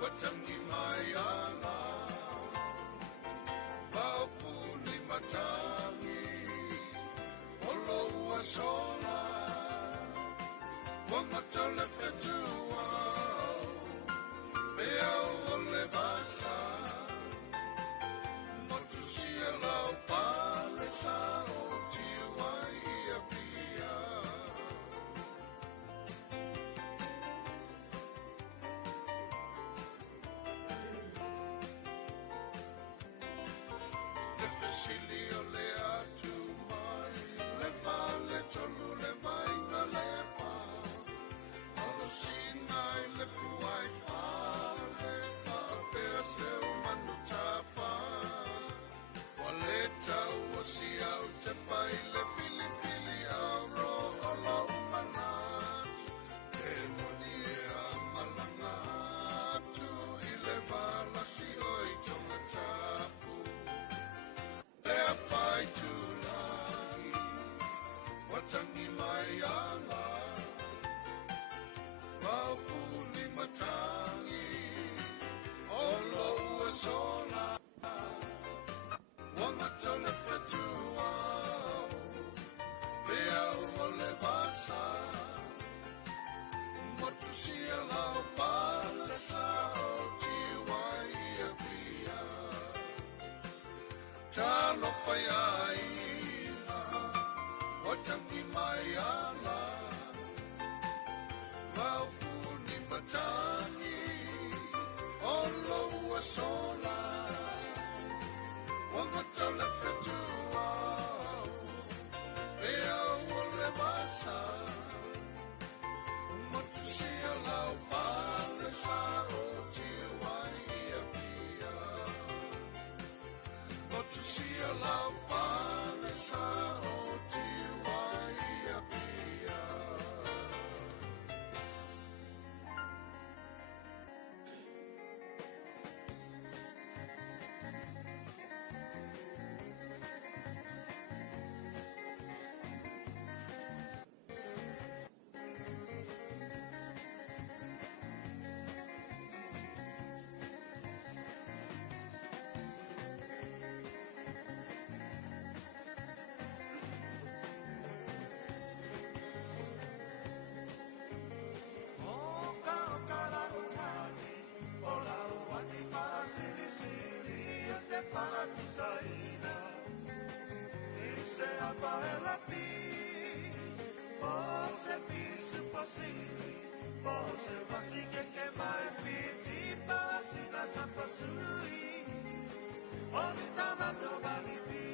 What ngayala Baupuni matangi Olo ua sola Wamatole fetua Bea ole basa Motusia lau pale sao Tiwa ia pia Silio le atu mai, le fale tolu le mai na le pa. Ono sinai le fuai fa, le fa pea se o manu tafa. Wale tau o si au te pai le fili fili au ro o lo manat. E moni e a malangatu, i le vala si oi tonga tapu. They're fight to lie. Watangi mai ala. Maupuni matangi. Olo ua sola. Wangatone fetua. Bea ole basa. Motusia lau pala sao. Tiwai ia pia. Talo fai aina, o tangi mai ala, maupuni matangi, o loua sola, wanga tala fetua, bea ole basa, motusia lau pale sao, tiwai ia pia. To see a love palesa o tiwai pia. Palatisaina, ise apaela pi, você pisse pasili, você vasike que mai piti pasi na sapasui, onde tava no balibi.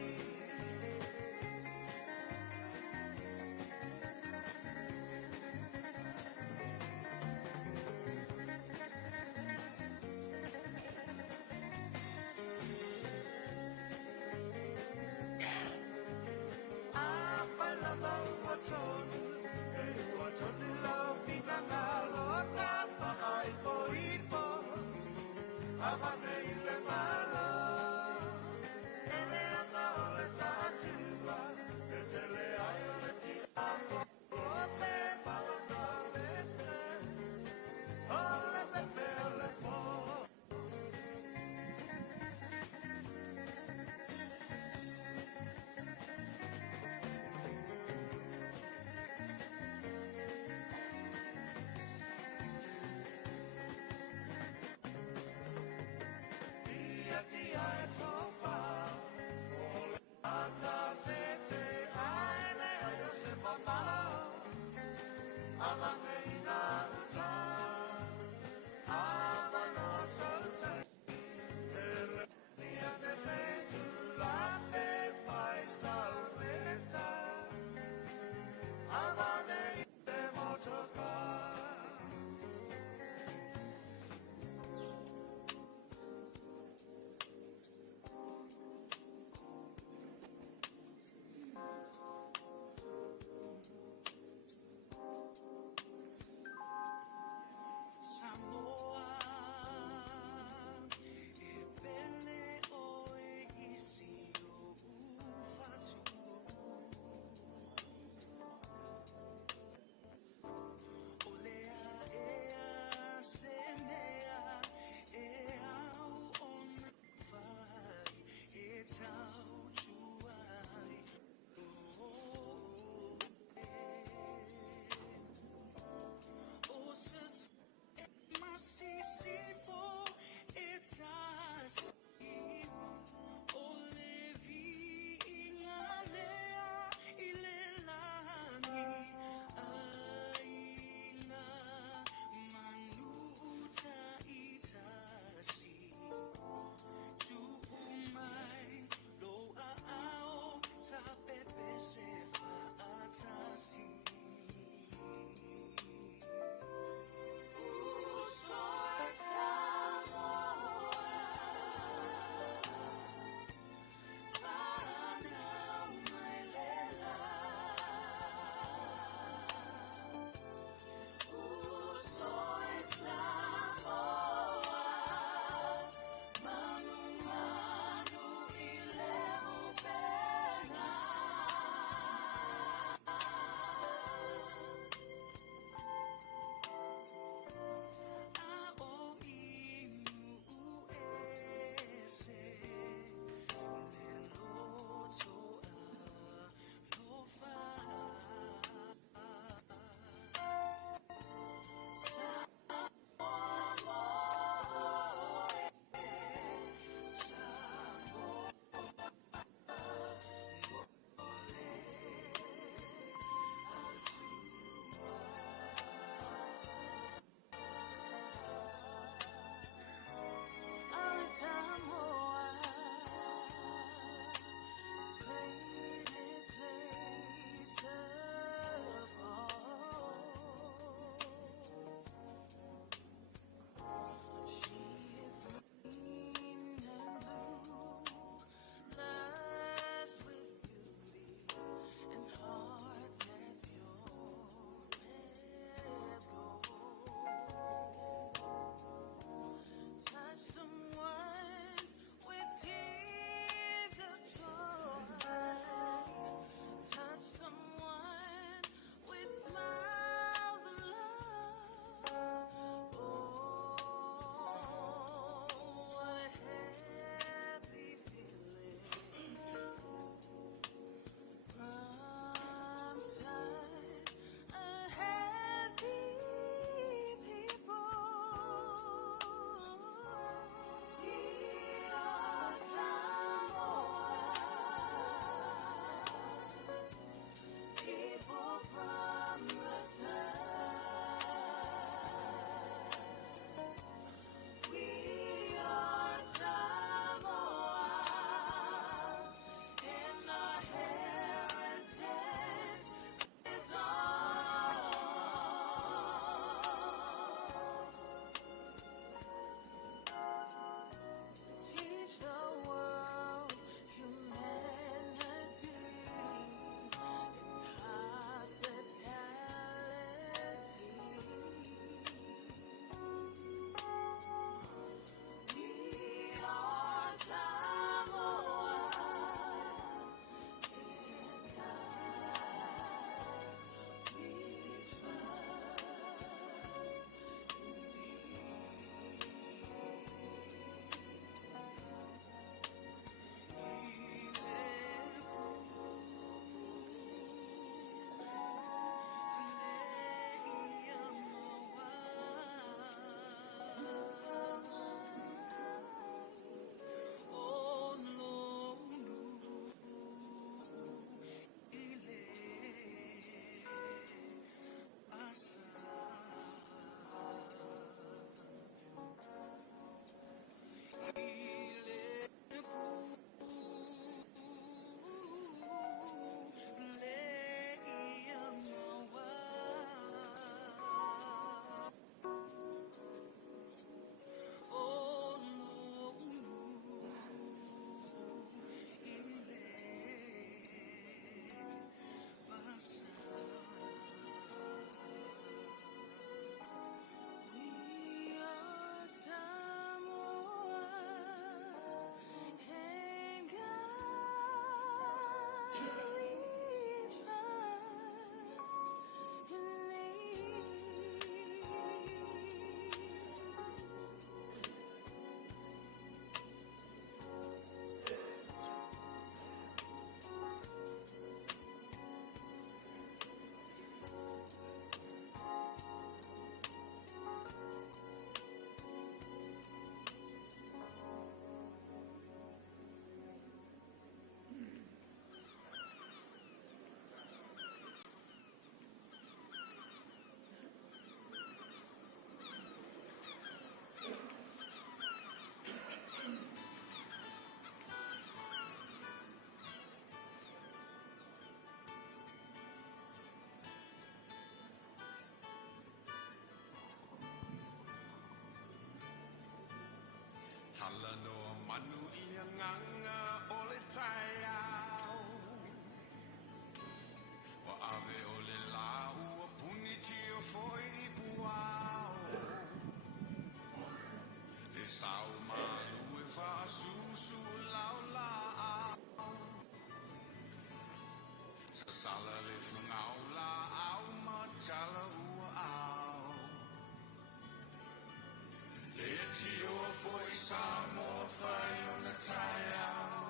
tai au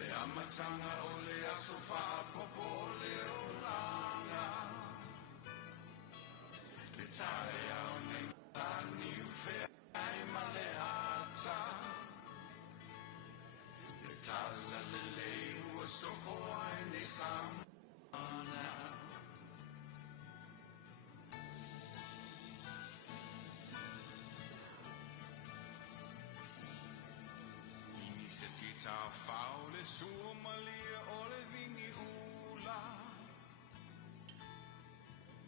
e amatanga o le aso whaapopo o le olanga le tai au nei tani uwhea ai ma le ata le tala le lei ua soko ai nei samana se tita whao le sua malia o le vingi ula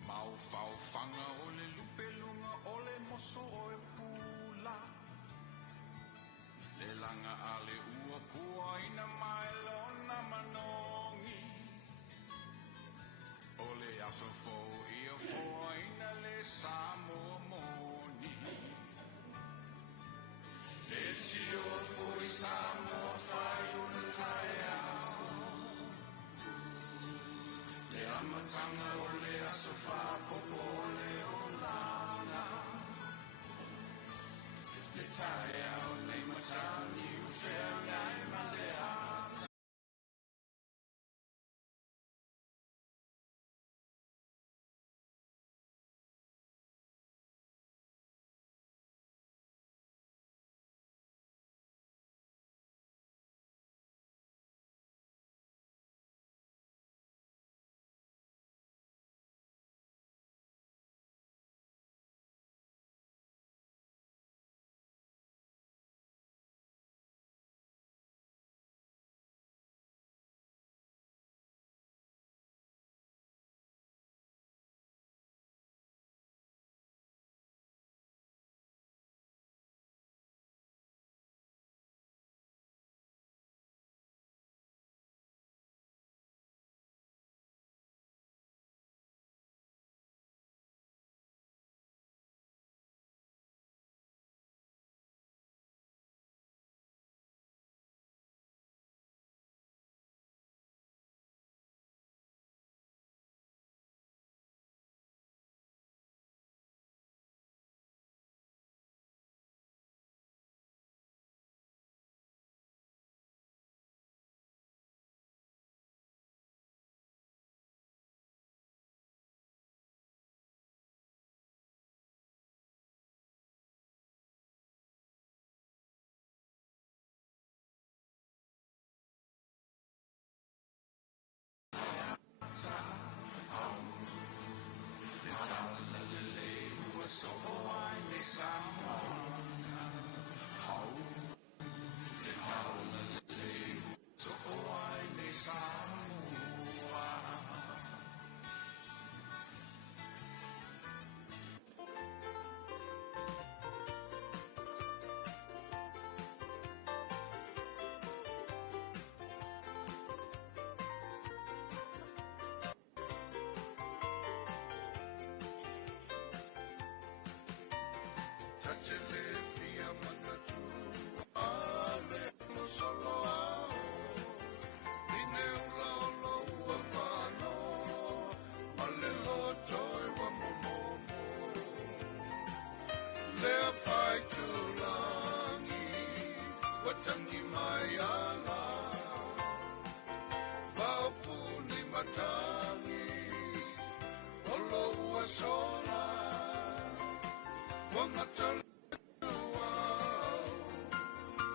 mau whao whanga o le lupe lunga o le moso o e pula le langa a le ua pua ina mai lona manongi o le aso fo ia fo ina le Samoa moni e tio foi Samoa fai una tai au le amatanga o le aso whapopo le olanga le tai au nei matani uwhea ngai ma le ata le tala le lei ua soko ai nei Samoa hau le tala le lei ua soko ai nei Samoa Tachele fia manatu ale no solo ao Ine ula olo ua whano Ale loto e wa momomo Lea whai tulangi Watangi mai ala Waupuni matangi Olo ua sola Wangata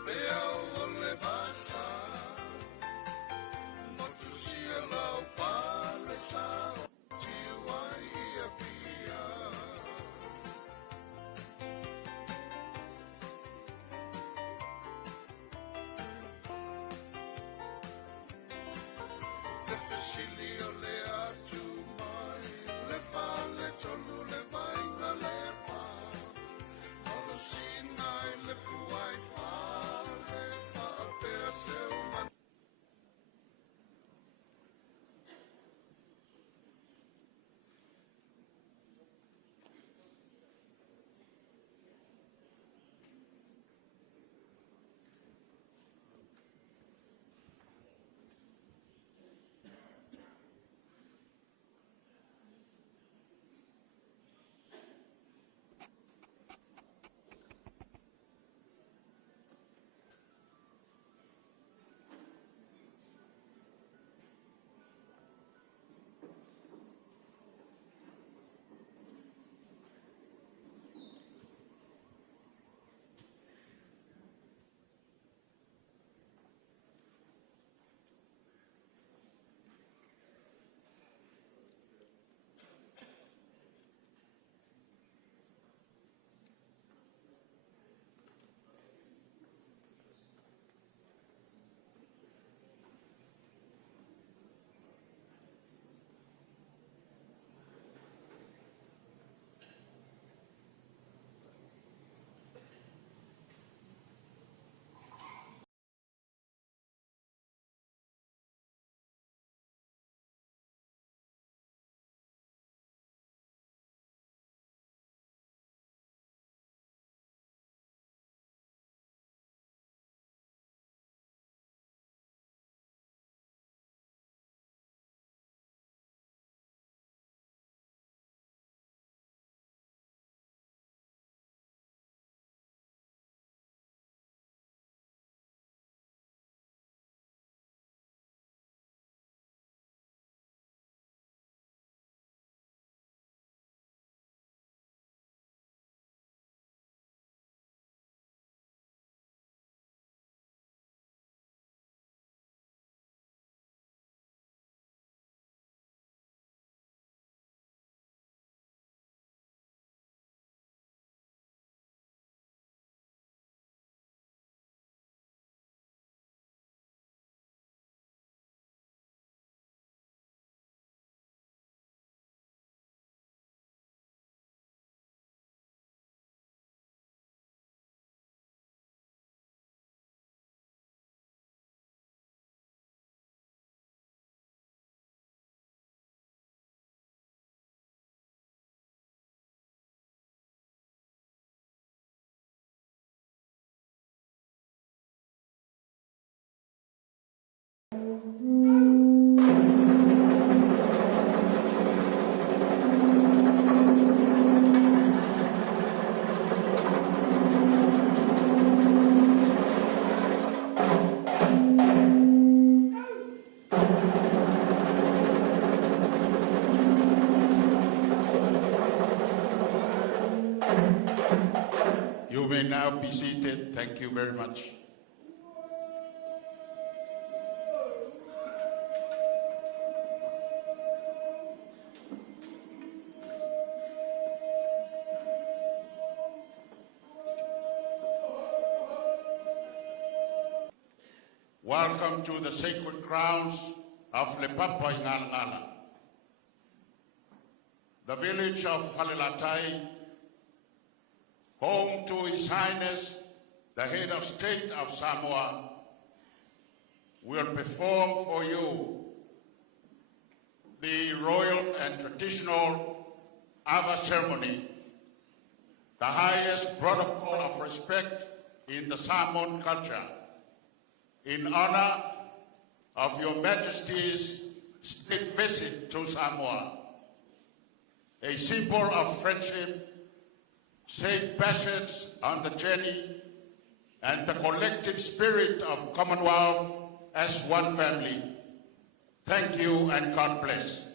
Pea o le basa Motu sia lau pale sa Tiwa ia pia Le fesili o le atu mai Le fa le tolu le vaina le pa Olo sinai le fuai fa Le fa apea se uman You may now be seated. Thank you very much. Welcome to the sacred grounds of Le Papa in Ngala, the village of Falelatai, home to His Highness, the head of state of Samoa. Will perform for you the royal and traditional Ava ceremony, the highest protocol of respect in the Samoan culture, in honor of Your Majesty's state visit to Samoa, a symbol of friendship, safe passage on the journey, and the collective spirit of Commonwealth as one family. Thank you and God bless.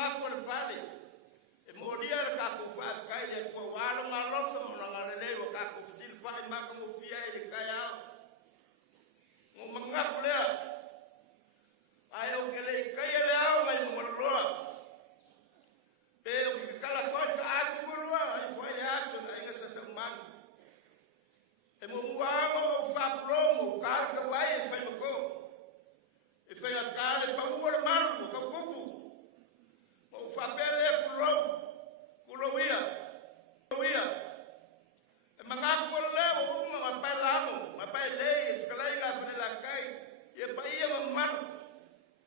ngafo le fale. E moria le kako fas kai le ko walo ngaloso mo ngale le kako stil fai maka mo pia le kaya. Mo mangako le. Ai o ke le kai le au mai mo roa. Pero que kala foi ka asu mo roa, ai foi asu na inga sa tamang. E mo muamo o fa promo, kala ka wai e fai mo ko. E fai a kale pa ua malu ka kupu. Mo fa pele kuloia. E mangako le o uma ma pa lamo, ma pa le skalai ga fune la kai. E pa ia ma malu.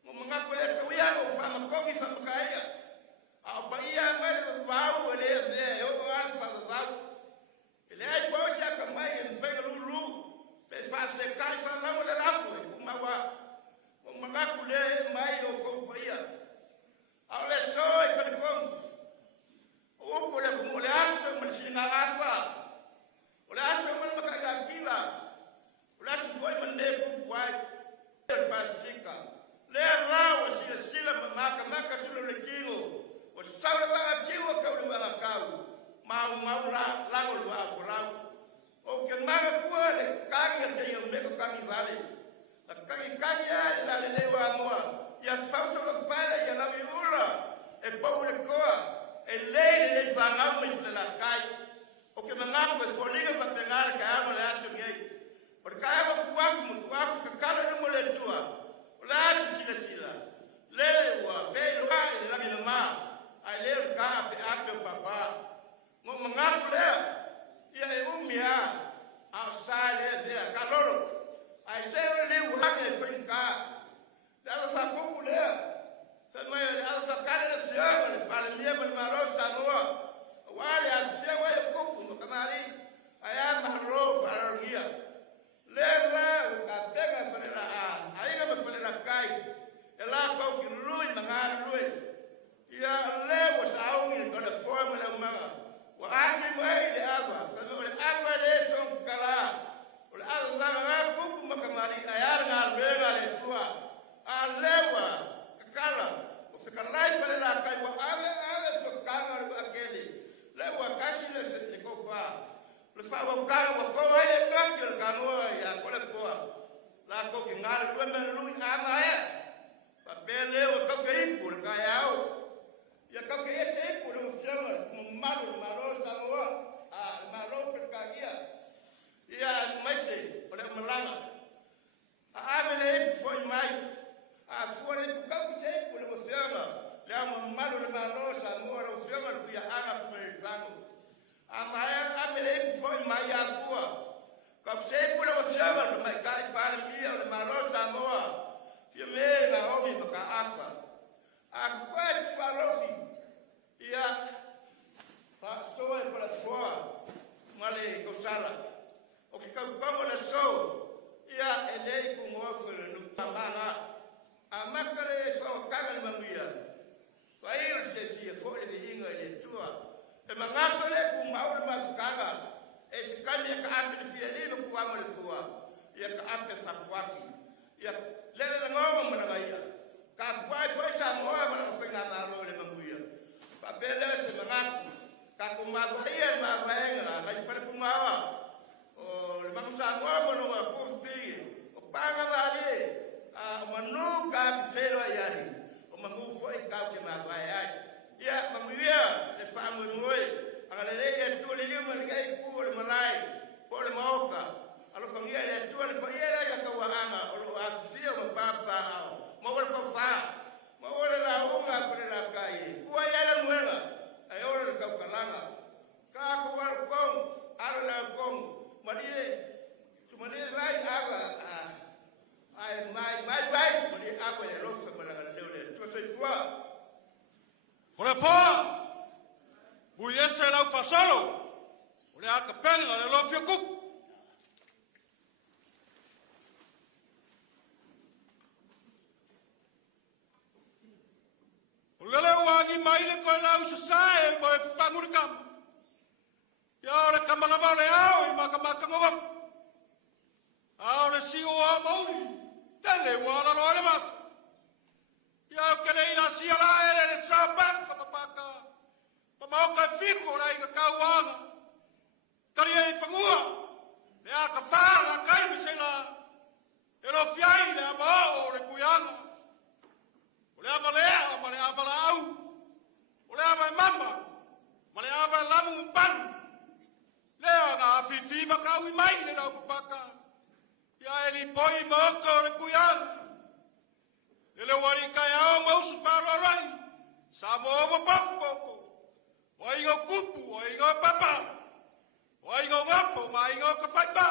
Mo mangako le kuia o fa ma kogi fa makaia. A pa ia mai vau le e o alfa vau. Ele ai foi já que mai en fai lulu. Pe fa se kai fa lamo le lafu, uma wa. Mangakule mai o kompaia. Aole soi ka kom. O pole mo le aso mo singa afa. O le aso mo makaya kila. O le aso foi mande ku kwai. El pasika. Le rawa sila maka tulo le kingo. O saula ba jiwo ka o le kau. Mau la lo afurau. O ke manga kuale kaki te yo me ko kaki vale. Kaki la lewa moa ya fausa la fala ya la viula e pau le koa e le fanga mo la kai o que manga ko foliga fa pegar ka amo le ato ngai por ka amo kuaku ka kala no le tua la sila le wa fe lo ai la mi ma ai le ka pe ape papa mo manga le ya e umia a sale de kaloro I say only one thing. That was a couple there. Somewhere else, a candidate, but I live in my lost and war. While I stay away a couple, I am a rope around here. Let I beg us for the I am a for the guy. A lot of you ruin the man ruin. Yeah, there was only got a formula of mother. Well, I can wait the other. So the aggravation of Kala. Al kuku makamari ayar ngal bega le tua alewa kala o sekalai fale la kai wa ale so kala akeli lewa kasi le se ko fa le fa wa kala wa ko ele kakil kanu ya ko le ko la ko ki ngal lu men lu ama ya pa pele o ko ke ipur ka yao ya ko ke ese ipur o chama malo sa mo malo per ka ia ia maise ole malanga a amele foi mai a fore ku ka ku sei ku le fianga le am malo le malo sa mo le fianga ku ya anga ku le flango a mai amele foi mai a sua ka ku sei ku le fianga le mai kai para mia le malo sa mo ye me la obi ka asa a kwes palosi ia fa soe para soa male ko sala o que como la so ia elei ku ngofere no tamanga a makale so kagal manguia vai se si fo le inga le tua e mangapele ku maul masukanga e sikanye ka ape fielino ku amole tua ia ka ape sakwaki ia le ngomo manaia ka kwai foi sa moa mana foi na lo le manguia papele se mangaku ka ku maia ma vaenga mai fare ku mawa le mangsa mo no ma kufi o panga vale a manuka fero yahi o mangu foi ka ke ma vai ai ya manguia le famu moi ale le ya tu le mo le kai ku le malai po le moka alo fangia le tu le po yela ya ka wa anga o lo asio mo papa mo wol ko fa mo wol la unga ko la kai ku ya le muela ai ora le ka kalanga ka ku war kong ala la kong Maria, Maria vai água, vai, Maria água é roxa para a galera. Tu sei tua. Por favor, voy a ser la fasolo. Voy a capella de los fiocos. Lele wagi maile ko la usae mo fangurkam. Ya ora kamala vale ao i makamaka ngova. Ahora si o amo. Dale wala lo le mas. Ya que le ila si ala ele sapa. mau ka fiko rai ka kauanga. Kari ei whangua. Le a ka whāra kai mi se la. E ro fiai le a mao le kuianga. O le ama lea, ma le ama la au. O le ama mama, ma le ama lamu mpanu. Lea ngā whiwhi makau i mai le rau papaka. Ia e li poi moko le kuianga. Le le wari kai au mausu whārarai. Sa mo omo poko. O ingo kupu, o ingo papa. O ingo ngafo, ma ingo ka whaipa.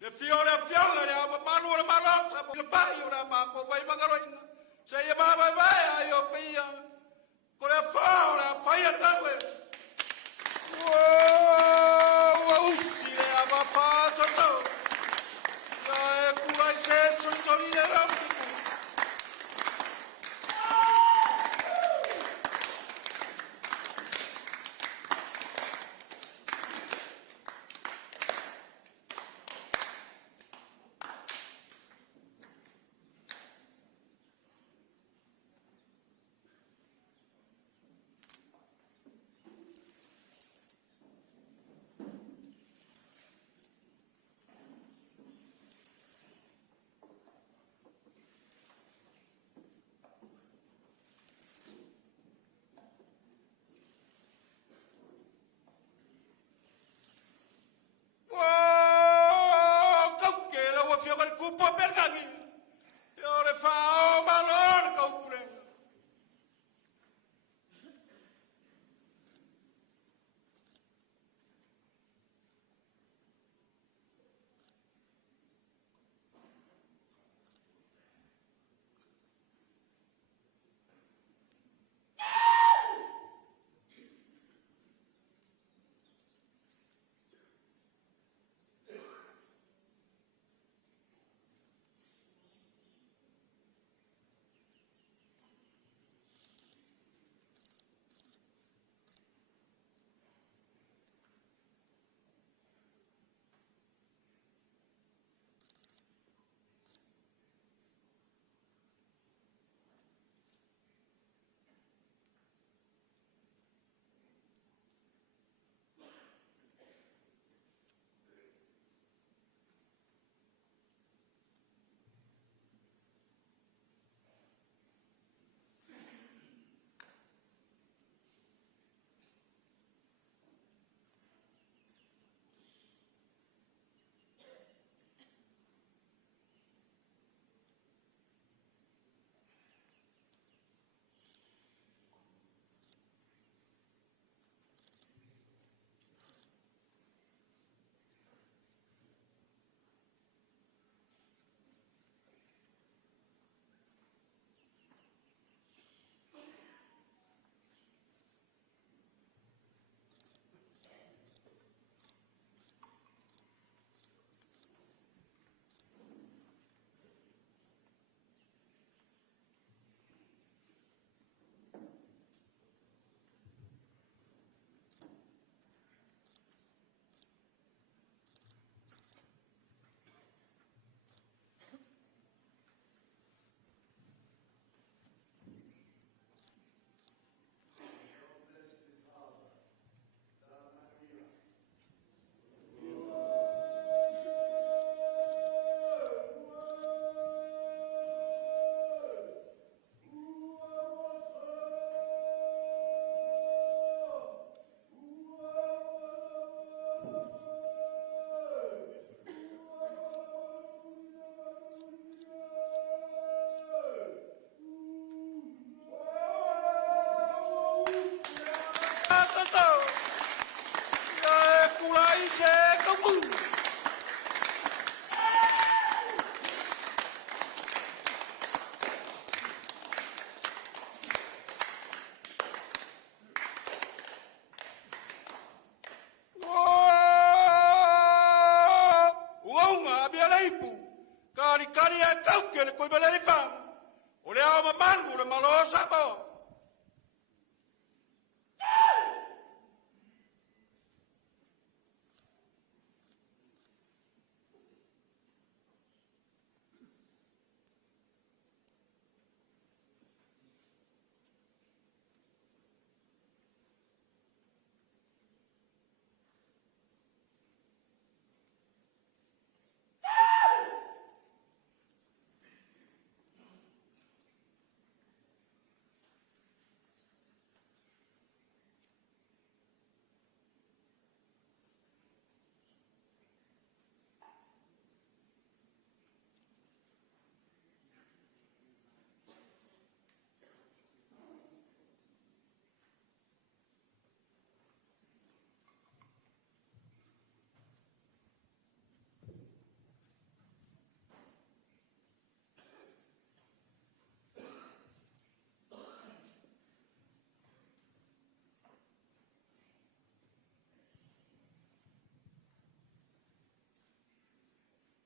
Le fiore fiore le ama manu le malota. Le pai o le mako vai mangaroina. Se ia mama vai ai o fia. Ko le whaore a whaia tawe. Ua usi le ama whātoto. Ia e kurai se sotori le rautu.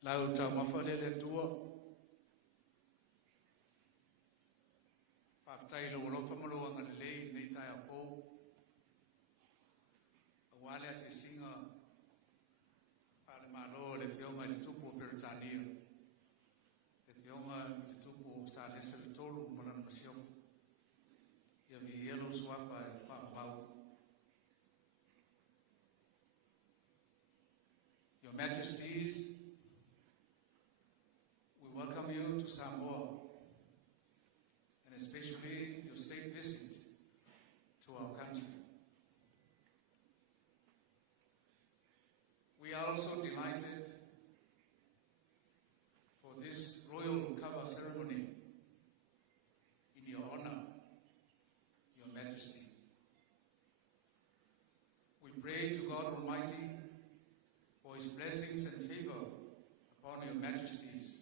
Lau tau mawhalele tua. Paftai lo lofa maluanga le lei nei tai a kou. Awale se singa pale malo le fionga le tupu o Peritania. Le fionga le tupu o sa le se le tolu mana masiong. Ia mi hielo suafa e whaamau. Your Majesties, we welcome you to Samoa, and especially your state visit to our country. We are also delighted for this royal cover ceremony in your honor, Your Majesty. We pray to God Almighty for His blessings and favor upon Your Majesties,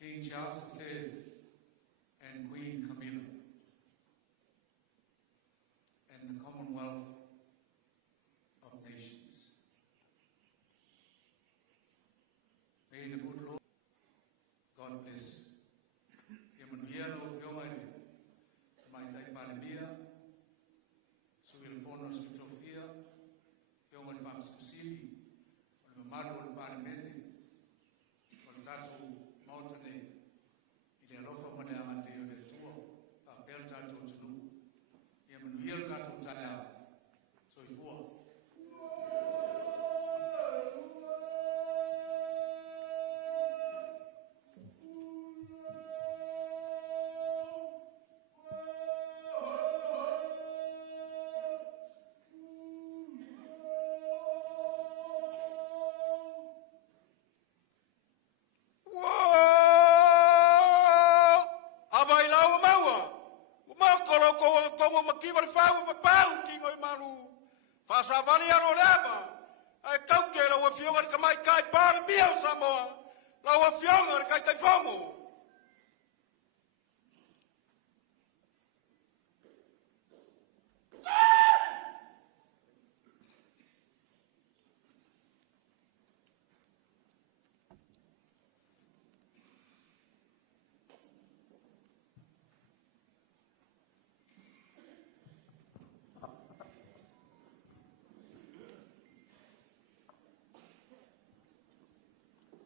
King Charles III and Queen Camilla, and the Commonwealth of Nations. May the good Lord, God bless. Emanuel Fiomari, Maitai Palimia, Suil Fonos Utopia, Fiomari Pams Susili, Mamado Palimene, Contatu Montane, Idealofa Manama Deo de Tuo, Papel Tato Tunu, Emanuel Tato Tanao, Soifua.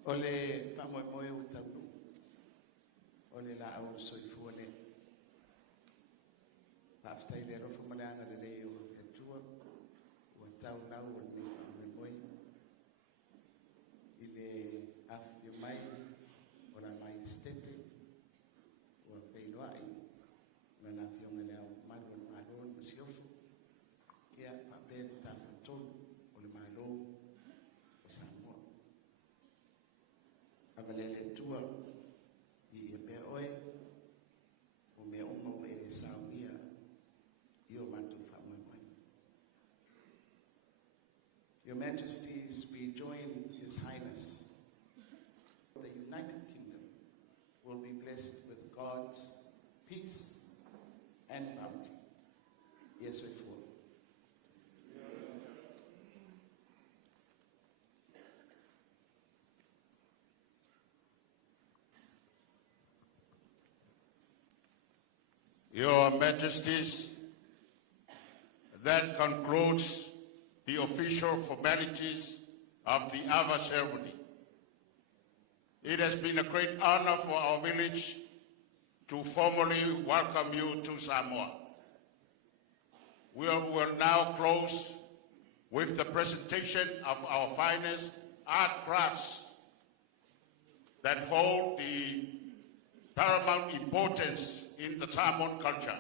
Ole whamoemoe o taunu. Ole la au soifuane. Paftai le rofa maleanga le rei o e tua. O tau nau o le whamoemoe. I le afio mai o la mai stete. O peiloai. Na na fionga le au malu o malo o masiofu. Ia papel ta fatonu o le malo o Samoa. Avalele tua I e pe oe o me uma o e saunia I o matu whamoemoe. Your Majesties, we join His Highness. The United Kingdom will be blessed with God's peace and bounty. Yes, we fall. Your Majesties, that concludes the official formalities of the Ava ceremony. It has been a great honor for our village to formally welcome you to Samoa. We will now close with the presentation of our finest art crafts that hold the paramount importance in the Samoan culture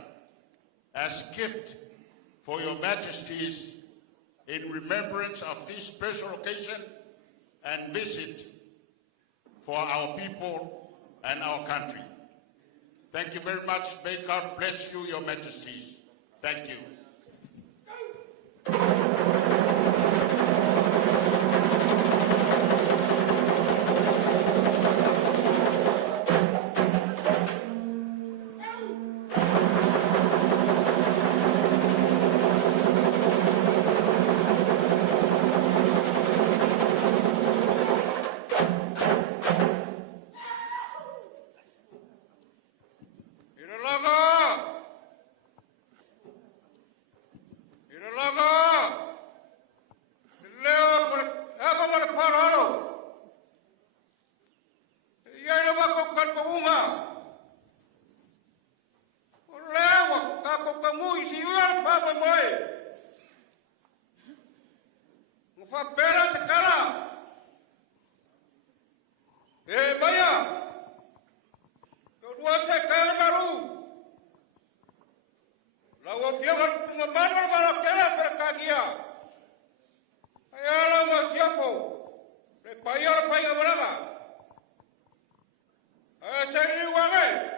as gift for Your Majesties in remembrance of this special occasion and visit for our people and our country. Thank you very much. May God bless you, Your Majesties. Thank you. mamano mala kela perkagia. Ayala masiako. Le payar payga balaga. Asari wangai.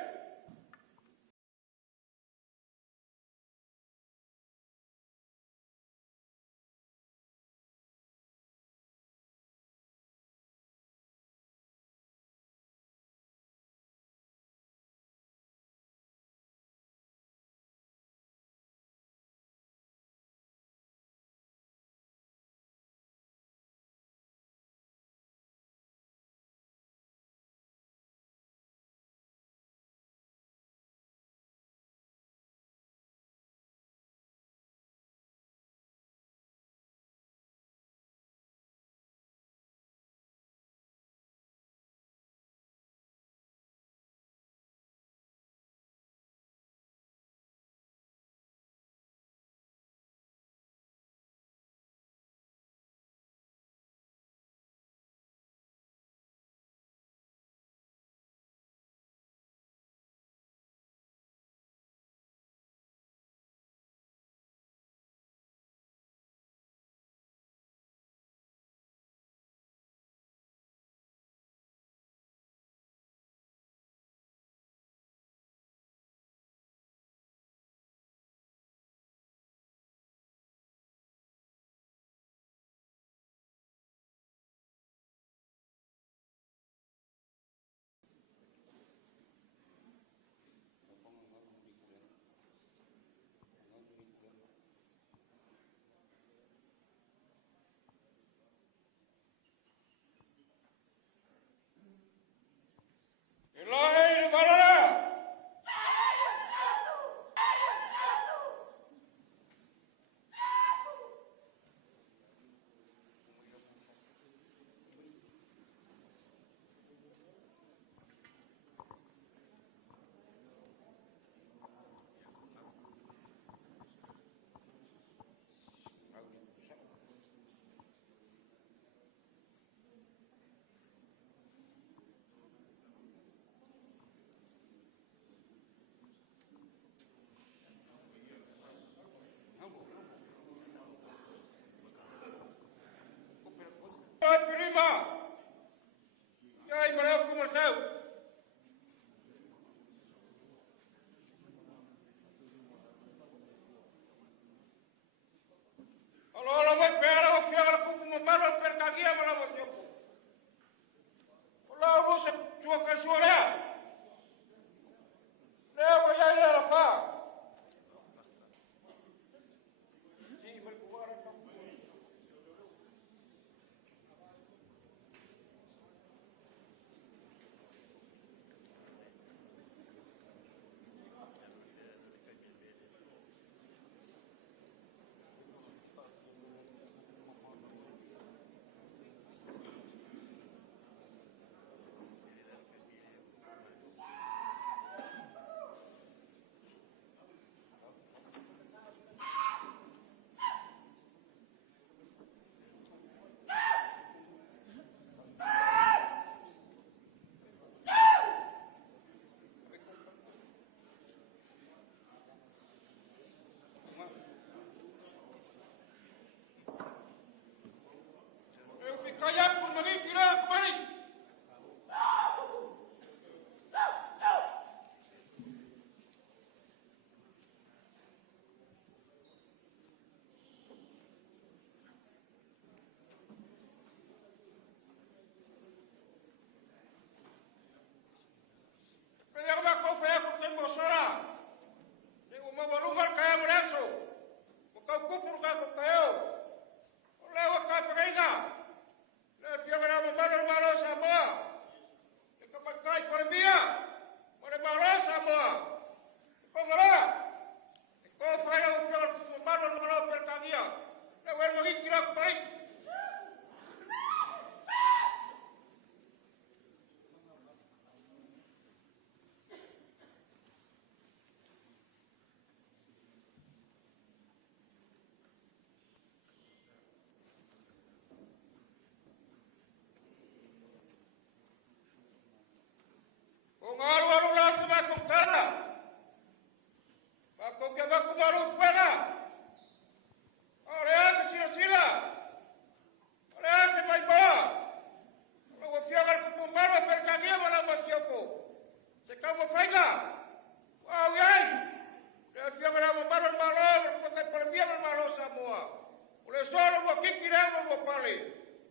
le solo mo kiki le mo pale.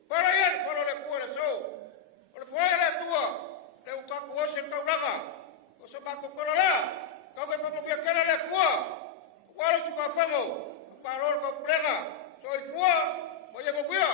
Pale yen palo le kua le so. O le foi le tua. Le u ka ko se ka ulaga. O se ba ko palo la. Ka ko mo bia kele le kua. Wala su ka pango. Palo ko prega. So i kua mo ye mo bia.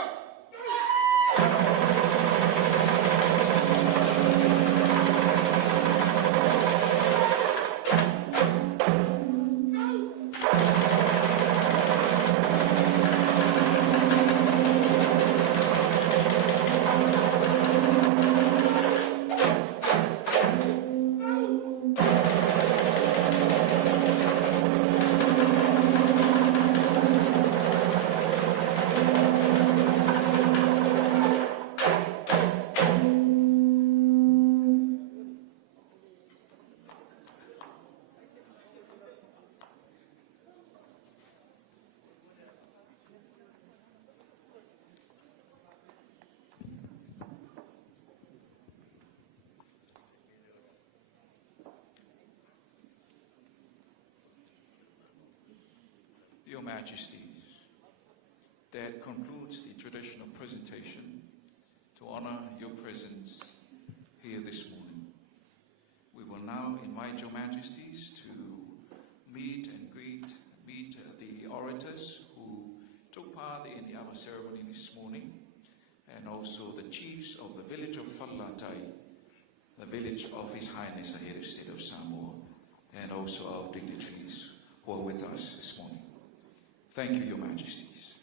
Your Majesties, that concludes the traditional presentation to honor your presence here this morning. We will now invite your Majesties to meet the orators who took part in our ceremony this morning, and also the chiefs of the village of Whalatai, the village of His Highness the Head of State of Samoa, and also our dignitaries who are with us this morning. Thank you, Your Majesties.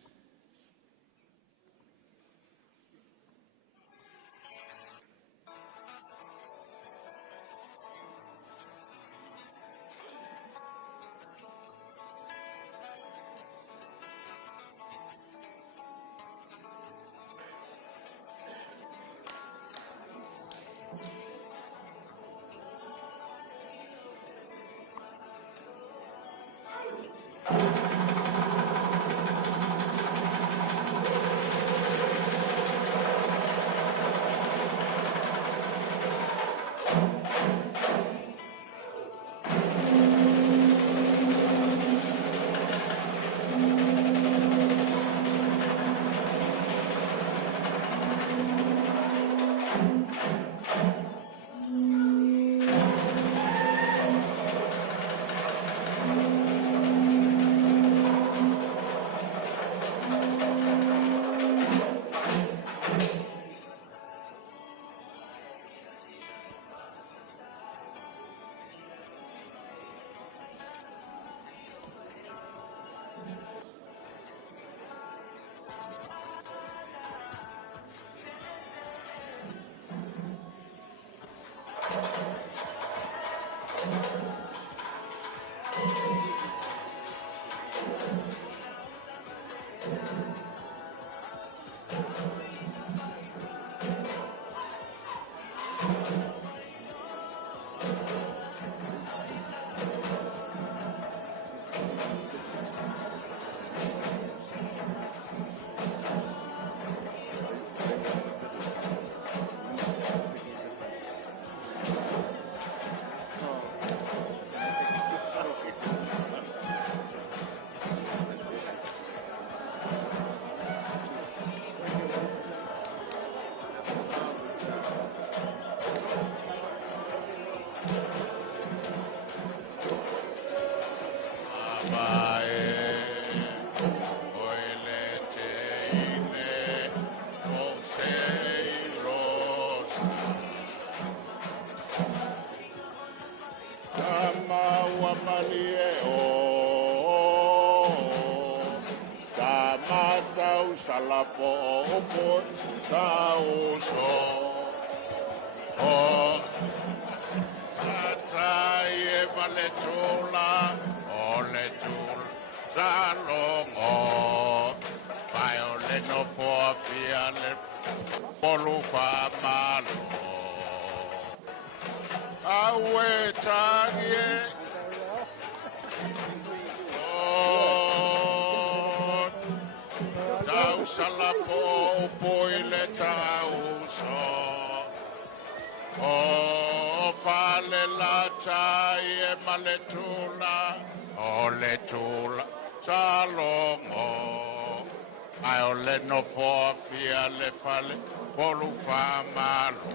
ai o le no foa fia le fale polu fa malo.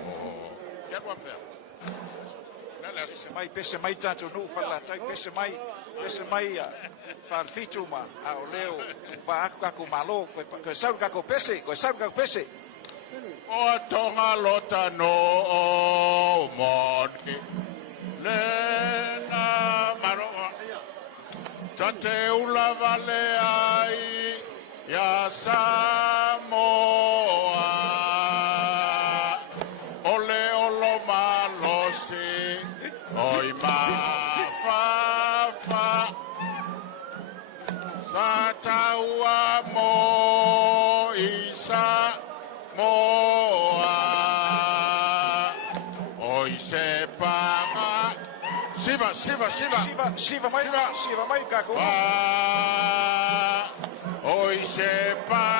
Ia rua fea. Pese mai tātou nuu whalatai, pese mai whal fitu ma a o leo pa aku kako malo, koe saun kako pese. O tonga lota no o moni le na maroa tate ula vale ai ya Samoa ole olo malosi oi mafafa sa taua mo isa moa oi se panga Shiva mai kako oi se panga